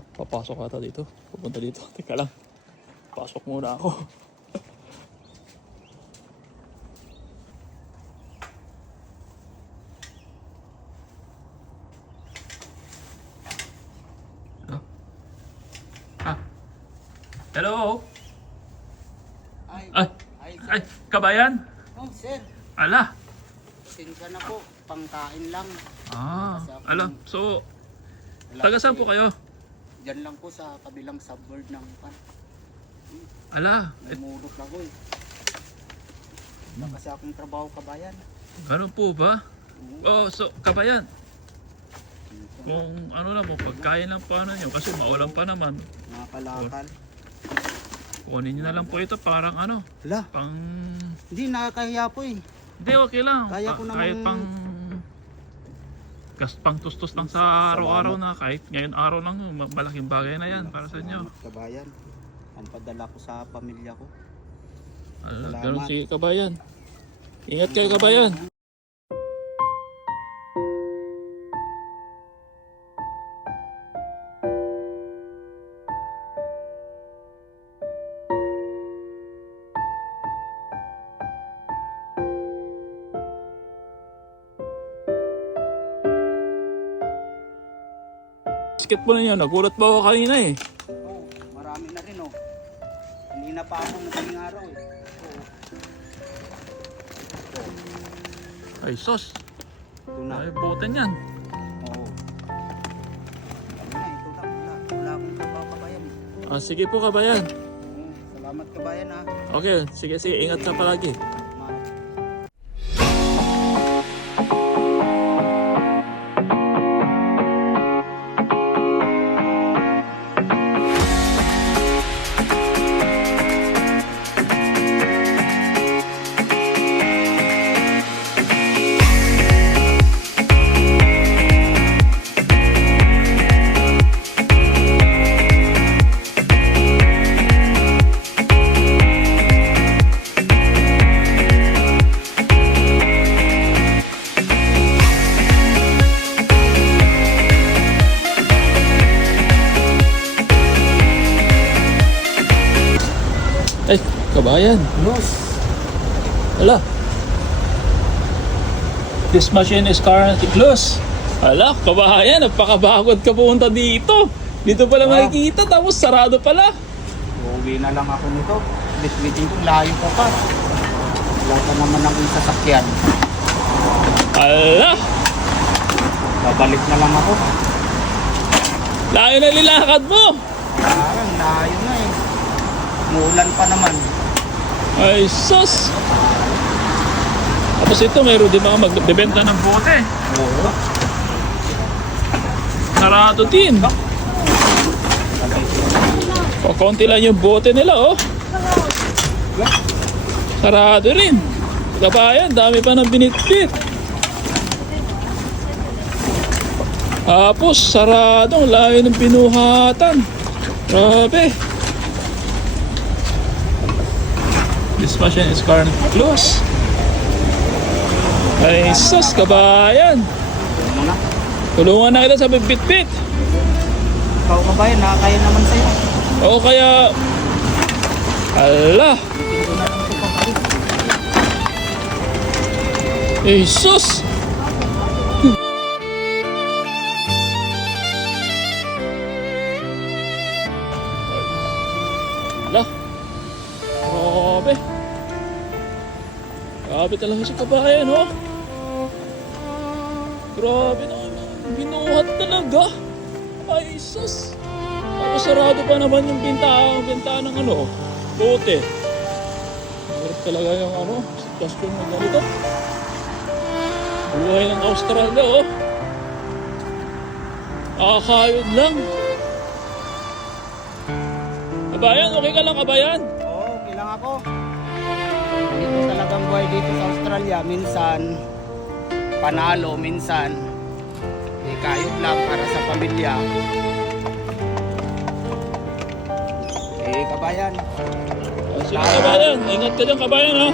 Papasok ata dito. Pupunta dito. Teka lang. Pasok muna ako. Hello? Ay, kabayan? Oh, sir. Ala. Pasensya na po. Pangkain lang. Ala. So, taga saan po kayo? Diyan lang po sa kabilang suburb ng pan. Ala. Namulot ako eh. Wala kasi akong trabaho, kabayan. Ganun po ba? So, kabayan. Kung ano lang po, pagkain lang paano nyo. Kasi maulan pa naman. Mga kalakal. Kunin nyo na lang po ito parang ano. Hala. Pang... Hindi, nakakahiya po eh. Hindi, okay lang. Kaya ko namang... Kahit pang tustos lang sa araw-araw na. Kahit ngayon araw lang, malaking bagay na yan para sa inyo. Salamat, kabayan. Ang padala ko sa pamilya ko. Ganun si kabayan. Ingat kayo, kabayan. Basketball na yun, nagulat pa ako kanina eh. Oo, marami na rin oh. Hindi na pa ako madaling araw eh. Ay sos, Ito na. ay boten yan. Oo. Ano na, ito lang. Wala akong trabaho, kabayan. Sige po kabayan. Salamat, kabayan ha. Okay, sige, ingat ka palagi. Ay, kabayan. Los. Ala. This machine is currently closed. Ala, kabayan, napakabagod ka pumunta dito. Dito pala makikita, tapos sarado pala. Uuwi na lang ako nito. Bitbitin ko, layo ko pa. Wala pa naman akong sasakyan. Ala, Babalik na lang ako. layo na nilakad mo. Parang layo na eh. Muulan pa naman. Ay, sus. Tapos ito, mayroon din mga magbebenta ng bote. Oo. Sarado din. O, konti lang yung bote nila, oh. Sarado rin. Kabayan, dami pa ng binitbit. Tapos, sarado. Layo ng pinuhatan. Grabe. This machine is currently closed. Ay, sus, kabayan. Muna. Tulungan na kita sa bitbit. Ikaw, kabayan, nakakaya naman sa'yo. O kaya... Ala! Ito na lang ito pabalik. Eh, sus! Ala! Grabe! Grabe talaga si kabayan, oh! Grabe naman! Binuhat talaga! Ay, sus! Tapos sarado pa naman yung bintahan ng ano, bote. Hirap talaga yung ano, sitwasyon na ganito. Buhay ng Australia, oh. Nakakayod lang. Kabayan, okay ka lang, kabayan? Oo, okay lang ako. Dito talagang buhay dito sa Australia. Minsan, panalo, minsan, kayod lang para sa pamilya. Kabayan. Sige, kabayan. Ingat ka dyan, kabayan, ha?